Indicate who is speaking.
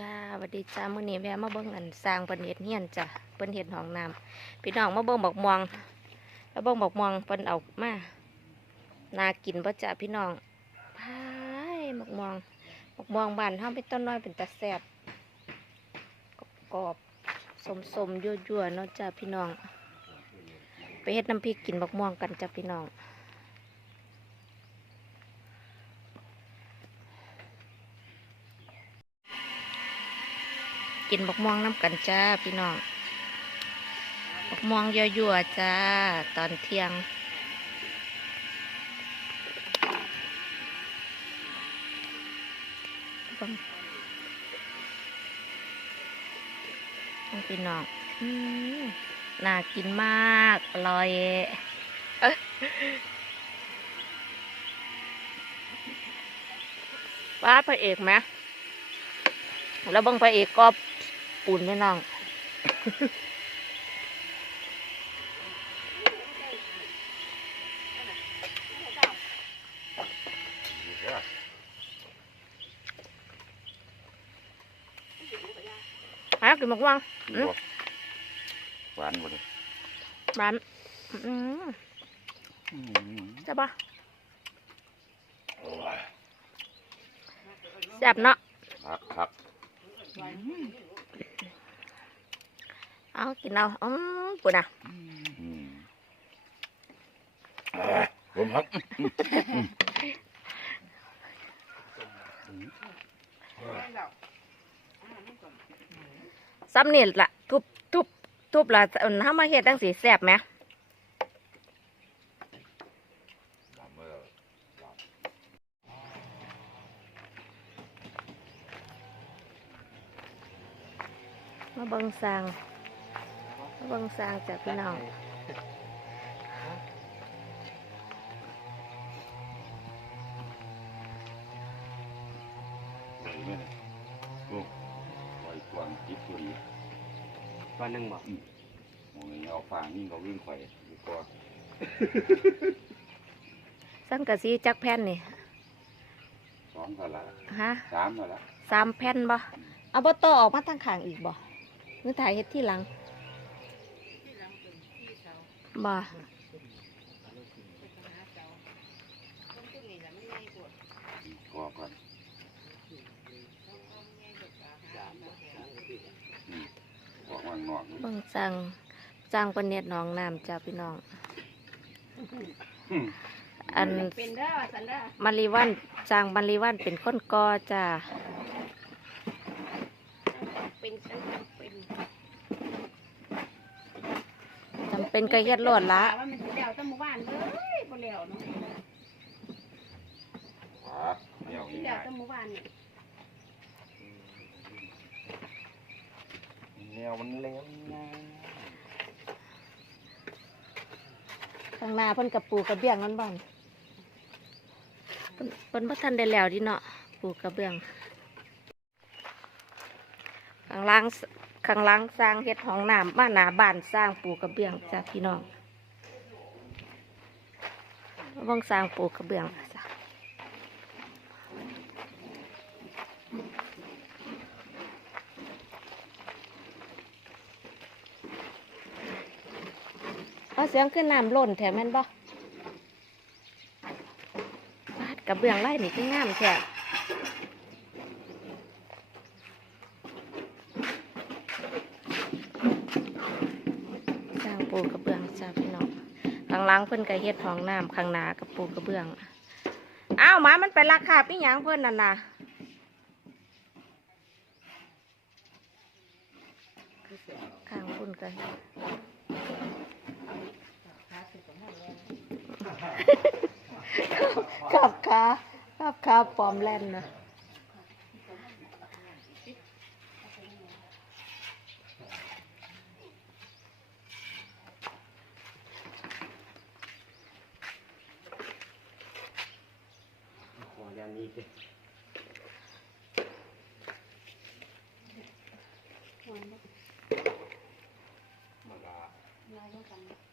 Speaker 1: จ้าสวัสดีจ้ามื้อนี้แวะมาเบิ่งอันสร้างเพิ่นเฮ็ดเฮียนจ้ะเพิ่นเฮ็ดห้องน้ำพี่น้องมาเบิ่งบักม่วงแล้วเบิ่งบักม่วงเพิ่นเอามาน่ากินบ่จ้ะพี่น้องพายบักม่วงบักม่วงบานเฮาเป็นต้นน้อยเป็นตาแซ่บกรอบๆสมๆยั่วเนาะจ้ะพี่น้อง ไปเฮ็ดน้ำพริกกินบักม่วงกันจ้ะพี่น้อง กินบกม่วงน้ำกันจ้าพี่น้องบกม่วงยั่วๆจ้า ตอนเที่ยงบังพี่น้องอน่ากินมากอร่อยเอ้ยป้าพระเอกไหมแล้วบังพระเอกก็ ปูนไม่น้องหากินหมกว่างอืม
Speaker 2: หวานหมดเลย
Speaker 1: ร้านอืมจะปะแซ่บเนาะ
Speaker 2: ครับครับ
Speaker 1: เอากินเอาอืมปุ่นอะ
Speaker 2: อืมอ่าผมครับ
Speaker 1: ซ้ำนี่ละทุบทุบทุบละอันถ้ามาเฮ็ดตั้งสีแซ่บไหมมาเบิ่งสร้างมา เบิ่งสร้างจากพี่น้อง
Speaker 2: ไหนเนี่ยนะโอ้ปล่อยกวางจิตตัวนี้
Speaker 3: วันหนึ่งบอก
Speaker 2: มองอย่างนี้เอาฟางยิ่งเขาวิ่งไข่ดีกว่า
Speaker 1: สังกะสีจักแผ่นนี่
Speaker 2: สองเท่าละ
Speaker 1: ฮะ
Speaker 2: สามเท่าละ
Speaker 1: สามแผ่นบ่เอาบ่ต่อออกมาทางข้างอีกบ่หรือถ่ายเฮ็ดที่หลัง บ่
Speaker 2: กอก่อนอืมกอกวางนอกนี่
Speaker 1: เบิ่งสร้างสร้างปนเนียดหนองน้ำจ้าพี่น้อง
Speaker 2: อืม
Speaker 1: อัน
Speaker 4: เป็นเด้อสันเด้อ
Speaker 1: มารีวันสร้างมารีวันเป็นคนกอจ้า
Speaker 4: เป็นฉันจำเป็น
Speaker 1: จำ เป็นก็เฮ็ดโลดละ
Speaker 4: ว่ามันสิแล้วแตั้งมื้อวานเลยบ่แล้วเนาะ
Speaker 2: ขวาเหนียว
Speaker 4: สิ
Speaker 2: ง่า
Speaker 4: แล้ว
Speaker 2: ย
Speaker 4: แตั้งมื้อวานนี่
Speaker 2: เหนียวมันเลี้ยงง่าย
Speaker 1: ข้างหน้าเพิ่นกับปูกระเบื้องนั่นบ้างเพิ่นเพิ่นบ่ทันได้แล้วดิเนาะปูกระเบื้องข้างล่างส ข้างล่างสร้างเฮ็ดห้องน้ำมาหนาบ้านสร้างปูกระเบื้องจ้าพี่น้องเบิ่งสร้างปูกระเบื้องจ้ะเอาเสียงขึ้นน้ำล้นแถมแม่นบ่กระเบื้องไล่นี่คืองามแท้สร้าง ปูกระเบื้องจ้าพี่น้องข้างหล่างเพิ่นก็เฮ็ดห้องน้ำข้างหน้ากับปูกระเบื้องอ้าวหมามันไปราคาพี่หยังเพิ่นนั่นน่ะข้างพุ่นก็ขับขาขับขาปลอมแล่นนะ
Speaker 3: にい
Speaker 4: て。まだ。